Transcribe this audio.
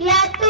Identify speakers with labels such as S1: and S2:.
S1: Yeah.